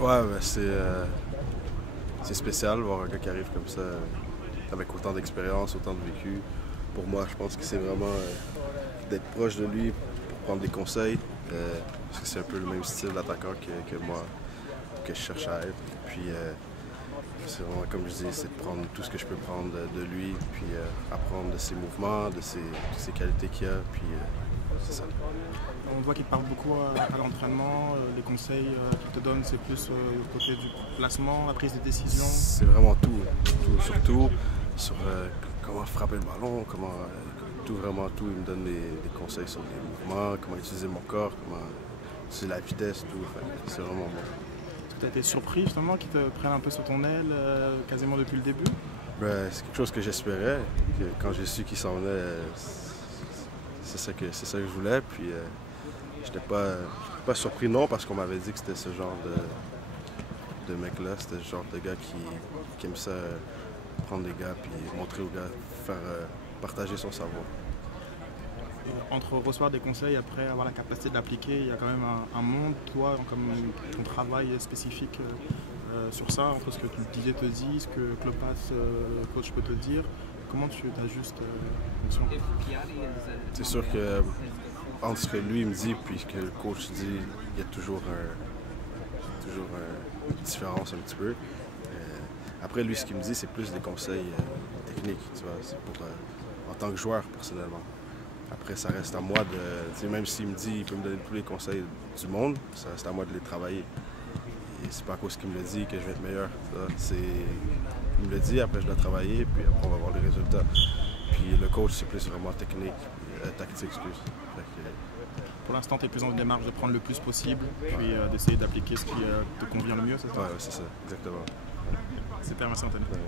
Ouais, ben c'est spécial voir un gars qui arrive comme ça, avec autant d'expérience, autant de vécu. Pour moi, je pense que c'est vraiment d'être proche de lui pour prendre des conseils, parce que c'est un peu le même style d'attaquant que moi, que je cherche à être. Puis c'est vraiment, comme je dis, c'est de prendre tout ce que je peux prendre de lui, puis apprendre de ses mouvements, de ses qualités qu'il a, puis c'est ça. On voit qu'il te parle beaucoup à l'entraînement, les conseils qu'il te donne, c'est plus le côté du placement, la prise de décision. C'est vraiment tout, surtout sur comment frapper le ballon, vraiment tout. Il me donne des conseils sur les mouvements, comment utiliser mon corps, comment utiliser la vitesse, tout. C'est vraiment bon. Est-ce que tu as été surpris justement qu'ils te prennent un peu sur ton aile quasiment depuis le début? Ben, c'est quelque chose que j'espérais. Quand j'ai su qu'il s'en venait, c'est ça que je voulais. Puis j'étais pas surpris non parce qu'on m'avait dit que c'était ce genre de mec-là. C'était ce genre de gars qui aime ça, prendre des gars puis montrer aux gars, faire partager son savoir. Et entre recevoir des conseils et après avoir la capacité de l'appliquer, il y a quand même un monde, toi, comme ton travail spécifique sur ça, entre ce que tu disais te dit, ce que Klopas, coach peut te dire. Comment tu t'ajustes en fonction? C'est sûr que entre ce que lui me dit et ce que le coach dit, il y a toujours une différence un petit peu. Après, lui, ce qu'il me dit, c'est plus des conseils techniques, tu vois, c'est pour, en tant que joueur, personnellement. Après, ça reste à moi de, même s'il me dit, il peut me donner tous les conseils du monde, ça reste à moi de les travailler. Et c'est pas à cause qu'il me le dit que je vais être meilleur. Il me le dit, après je dois travailler, puis après on va voir les résultats. Puis le coach, c'est plus vraiment technique, tactique, excuse. Pour l'instant, tu es plus dans une démarche de prendre le plus possible, puis d'essayer d'appliquer ce qui te convient le mieux, c'est ça? Ouais, c'est ça, exactement. Super, merci Anthony. Ouais.